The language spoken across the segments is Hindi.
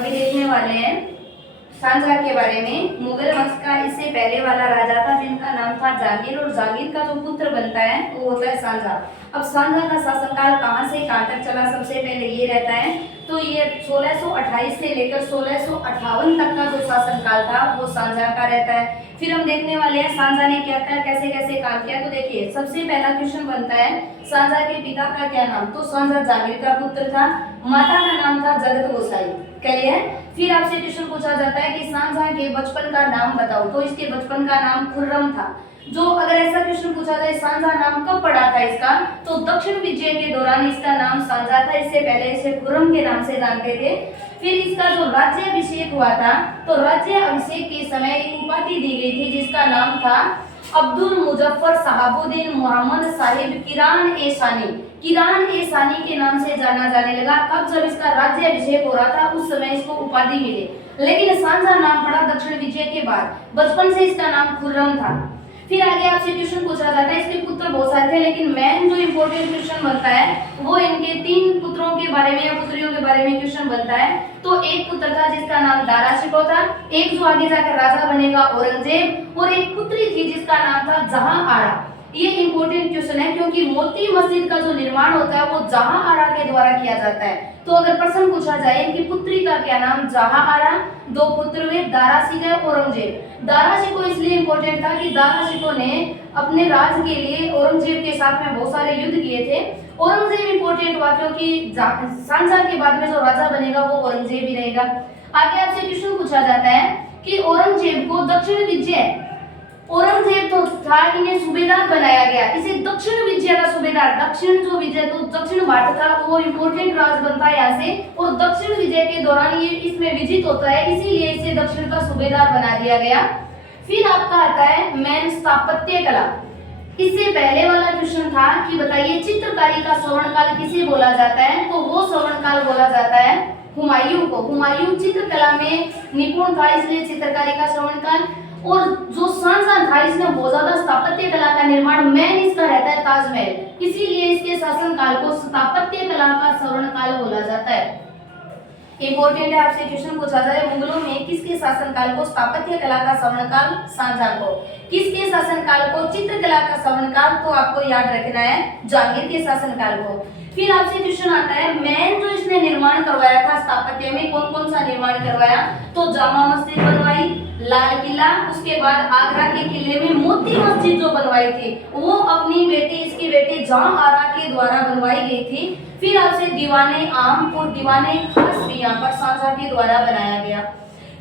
अभी देखने वाले हैं सांझा के बारे में। मुगल वंश का इससे पहले वाला राजा था जिनका नाम था जहांगीर, और जहांगीर का जो पुत्र बनता है वो होता है सांझा। अब सांझा का शासनकाल कहाँ से कहाँ तक चला, सबसे पहले ये रहता है तो ये 1628 से लेकर 1658 तक का जो शासनकाल था वो सांझा का रहता है। फिर हम देखने वाले हैं सांझा ने क्या क्या कैसे कैसे काम किया। तो देखिए सबसे पहला क्वेश्चन बनता है सांझा के पिता का क्या नाम, तो सांझा जहांगीर का पुत्र था, माता का नाम था जगत गोसाई। क्लियर। फिर आपसे क्वेश्चन पूछा जाता है कि सांझा के बचपन का नाम बताओ, तो इसके बचपन का नाम खुर्रम था। जो अगर ऐसा क्वेश्चन पूछा जाए सांझा नाम कब पड़ा था इसका, तो दक्षिण विजय के दौरान इसका नाम सांझा था, इससे पहले इसे खुर्रम के नाम से जानते थे। फिर इसका जो राज्याभिषेक हुआ था, तो राज्याभिषेक के समय एक उपाधि दी गई थी जिसका नाम था अब्दुल मुजफ्फर साहबुद्दीन मोहम्मद साहिब किरान ए सानी। किरान ए सानी के नाम से जाना जाने लगा। कब, जब इसका राज्याभिषेक हो रहा था उस समय इसको उपाधि मिली। लेकिन सांझा नाम पड़ा दक्षिण विजय के बाद, बचपन से इसका नाम खुर्रम था। फिर आगे आपसे क्वेश्चन पूछा जाता है, इसके पुत्र बहुत सारे थे लेकिन मेन जो इंपॉर्टेंट क्वेश्चन बनता है वो इनके 3 पुत्रों के बारे में या पुत्रियों के बारे में क्वेश्चन बनता है। तो एक पुत्र था जिसका नाम दारा शिकोह था, एक जो आगे जाकर राजा बनेगा औरंगजेब, और एक पुत्री थी जिसका नाम था जहां आरा। ये इंपॉर्टेंट क्वेश्चन है क्योंकि मोती मस्जिद का जो निर्माण होता है वो जहां आरा के द्वारा किया जाता है। तो अगर प्रश्न पूछा जाए इनकी पुत्री का क्या नाम, जहां आरा, 2 पुत्र हुए दारा शिकोह, औरंगजेब। दारा शिकोह इसलिए इंपॉर्टेंट था कि दारा शिकोह ने अपने राज के लिए औरंगजेब के साथ में बहुत सारे युद्ध किए थे। औरंगजेब इंपॉर्टेंट हुआ क्योंकि सांझा के बाद में जो राजा बनेगा वो औरंगजेब ही रहेगा। आगे आपसे क्वेश्चन पूछा जाता है कि औरंगजेब को दक्षिण विजय, औरंगजेब तो था इन्हें सूबेदार बनाया गया, इसे दक्षिण विजय का सूबेदार, दक्षिण जो विजय तो दक्षिण भारत का वो इंपॉर्टेंट राज बनता है यहाँ से, और दक्षिण विजय के दौरान ये इसमें विजित होता है इसीलिए इसे दक्षिण का सूबेदार बना दिया गया। फिर आपका आता है मेन स्थापत्य कला। इससे पहले वाला क्वेश्चन था कि बताइए चित्रकारी का स्वर्णकाल किसे बोला जाता है, तो वो स्वर्णकाल बोला जाता है हुमायूं को। हुमायूं चित्रकला में निपुण था इसलिए चित्रकारी का स्वर्णकाल। और जो सांझा था इसने बहुत ज्यादा स्थापत्य कला का निर्माण मेन इसका रहता है ताजमहल, इसीलिए इसके शासनकाल को स्थापत्य कला का स्वर्णकाल बोला जाता है। इंपॉर्टेंट है, आपसे क्वेश्चन पूछा जाए मुगलों में किसके शासनकाल को स्थापत्य कला का स्वर्णकाल, सांझा को। किसके शासनकाल को चित्रकला का स्वर्णकाल, तो आपको याद रखना है जहांगीर के शासनकाल को। फिर आपसे क्वेश्चन आता है मेन जो इसने निर्माण करवाया था स्थापत्य में, कौन कौन सा निर्माण करवाया, तो जामा मस्जिद बनवाई, लाल किला, उसके बाद आगरा के किले में मोती मस्जिद जो बनवाई थी वो अपनी बेटी, इसकी बेटी जहां आरा के द्वारा बनवाई गई थी। फिर आपसे दीवाने आम और दीवाने खास भी यहाँ पर सांझा के द्वारा बनाया गया।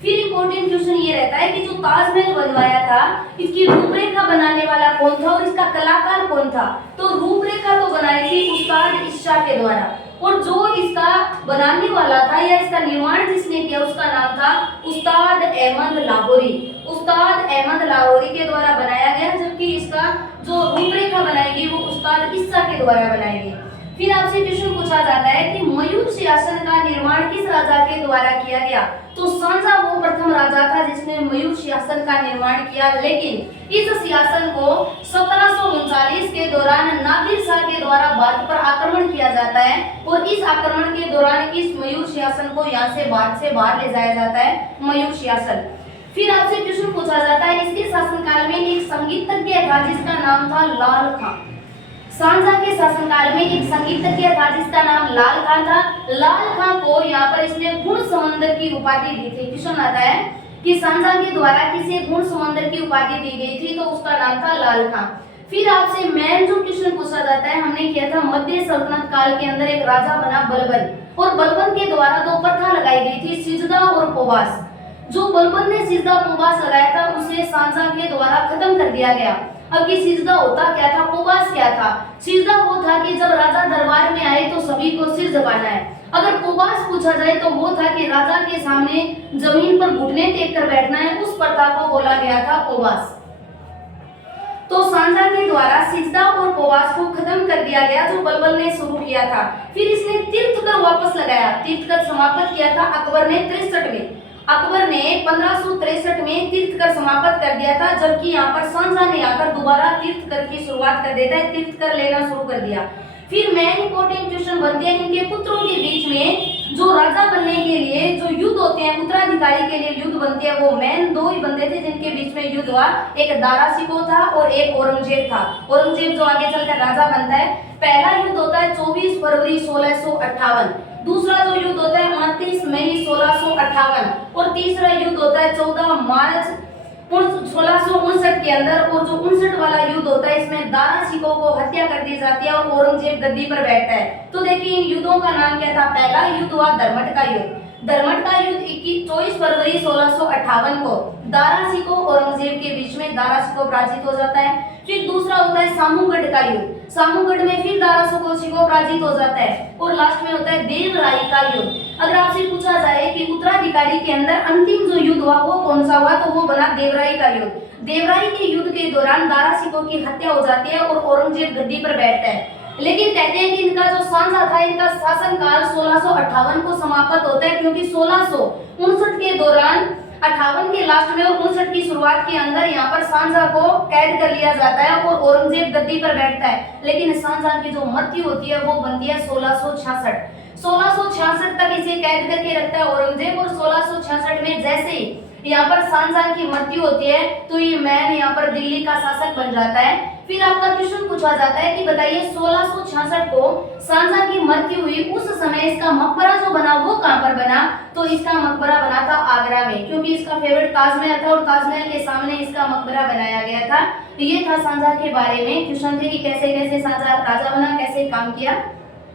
फिर इंपॉर्टेंट क्वेश्चन ये रहता है कि जो ताजमहल बनवाया था इसकी रूपरेखा बनाने वाला कौन था और इसका कलाकार कौन था, तो रूपरेखा तो बनाई थी उस्ताद इशा के द्वारा, और जो इसका बनाने वाला था या इसका निर्माण जिसने किया उसका नाम था उस्ताद अहमद लाहौरी। उस्ताद अहमद लाहौरी के द्वारा बनाया गया, जबकि इसका जो रूपरेखा बनाएगी वो उस्ताद इशा के द्वारा बनाएगी। फिर आपसे क्वेश्चन पूछा जाता है कि मयूर सिंहासन का निर्माण किस राजा के द्वारा किया गया, तो सांझा वो प्रथम राजा था जिसने मयूर सिंहासन का निर्माण किया। लेकिन इस सिंहासन को 1739 के दौरान नादिर शाह के द्वारा भारत पर आक्रमण किया जाता है, और इस आक्रमण के दौरान इस मयूर सिंहासन को यहाँ से भारत से बाहर ले जाया जाता है, मयूर सिंहासन। फिर आपसे क्वेश्चन पूछा जाता है इसके शासनकाल में एक संगीतज्ञ था जिसका नाम था लाल खां। सांझा के शासनकाल में एक संगीतज्ञ था जिसका नाम लाल खां था। लाल खां को यहाँ पर इसने गुण समंदर की उपाधि दी थी। क्वेश्चन आता है कि सांझा के द्वारा किसे गुण समंदर की उपाधि दी गई थी, तो उसका नाम था लाल खां। फिर आपसे मेन जो क्वेश्चन पूछा जाता है, हमने किया था मध्य सल्तनत काल के अंदर एक राजा बना बलबन, और बलबन के द्वारा 2 प्रथा लगाई गई थी, सिजदा और पोबास। जो बलबन ने सिजदा पोबास लगाया था उसे सांझा के द्वारा खत्म कर दिया गया। अब ये सिजदा होता क्या था, पोबास क्या था? सिजदा वो था कि जब राजा दरबार में आए तो सभी को सिर झुकाना है। अगर पोबास पूछा जाए तो वो था कि राजा के सामने जमीन पर घुटने टेक कर बैठना है, उस प्रथा को बोला गया था पोबास। तो सांझा के द्वारा सिजदा और पोबास को खत्म कर दिया गया जो बलबन ने शुरू किया था। फिर इसने तीर्थकर वापस लगाया, तीर्थकर समाप्त किया था अकबर ने 63 में। अकबर ने 1563 में तीर्थकर समाप्त कर दिया था, जबकि यहाँ पर सांझा ने आकर दोबारा तीर्थकर की शुरुआत कर देता है, तीर्थकर लेना शुरू कर दिया। फिर मेन इंपॉर्टेंट क्वेश्चन बनते हैं इनके पुत्रों के बीच में जो राजा बनने के लिए जो युद्ध होते हैं, उत्तराधिकारी के लिए युद्ध बनते हैं, वो मेन दो ही बंदे थे जिनके बीच में युद्ध हुआ। एक दारा शिकोह था और एक औरंगजेब था। औरंगजेब जो आगे चलकर राजा बनता है। पहला युद्ध होता है 24 फरवरी 1658। दूसरा जो युद्ध होता है 29 मई 1658 और तीसरा युद्ध होता है 14 मार्च 1659 के अंदर। और जो 59 वाला युद्ध होता है इसमें दारा शिकोह को हत्या कर दी जाती है और औरंगजेब गद्दी पर बैठता है। तो देखिए इन युद्धों का नाम क्या था। पहला युद्ध हुआ दरमट का युद्ध। दरमट का युद्ध 24 फरवरी 1658 को दारा शिकोह औरंगजेब के बीच में दारा शिकोह पराजित हो जाता है। फिर दूसरा होता है सामूगढ़ का युद्ध। सामूगढ़ में फिर दारा शिकोह पराजित हो जाता है। और लास्ट में होता है देवराई का युद्ध। अगर आपसे पूछा जाए कि उत्तराधिकारी के अंदर अंतिम जो युद्ध हुआ वो कौन सा हुआ, तो वो बना देवराई का युद्ध। देवराई के युद्ध के दौरान दारा शिकोह की हत्या हो जाती है और औरंगजेब गद्दी पर बैठता है। लेकिन कहते हैं कि इनका जो सांझा था, इनका शासनकाल 1658 को समाप्त होता है, क्योंकि 1659 के दौरान 58 के लास्ट में और 59 की शुरुआत के अंदर यहाँ पर सांझा को कैद कर लिया जाता है और औरंगजेब गद्दी पर बैठता है। लेकिन सांझा की जो मृत्यु होती है वो बनती है 1666। 1666 तक इसे कैद करके रखता है औरंगजेब और 1666 में जैसे ही यहाँ पर सांझा की मृत्यु होती है तो ये मैन यहाँ पर दिल्ली का शासक बन जाता है। फिर आपका क्वेश्चन पूछा जाता है कि बताइए 1666 को सांझा की मृत्यु हुई, उस समय इसका मकबरा जो बना वो कहाँ पर बना, तो इसका मकबरा बना था आगरा में, क्योंकि इसका फेवरेट ताजमहल था और ताजमहल के सामने इसका मकबरा बनाया गया था। ये था सांझा के बारे में क्वेश्चन थे कि कैसे कैसे सांझा राजा बना, कैसे काम किया।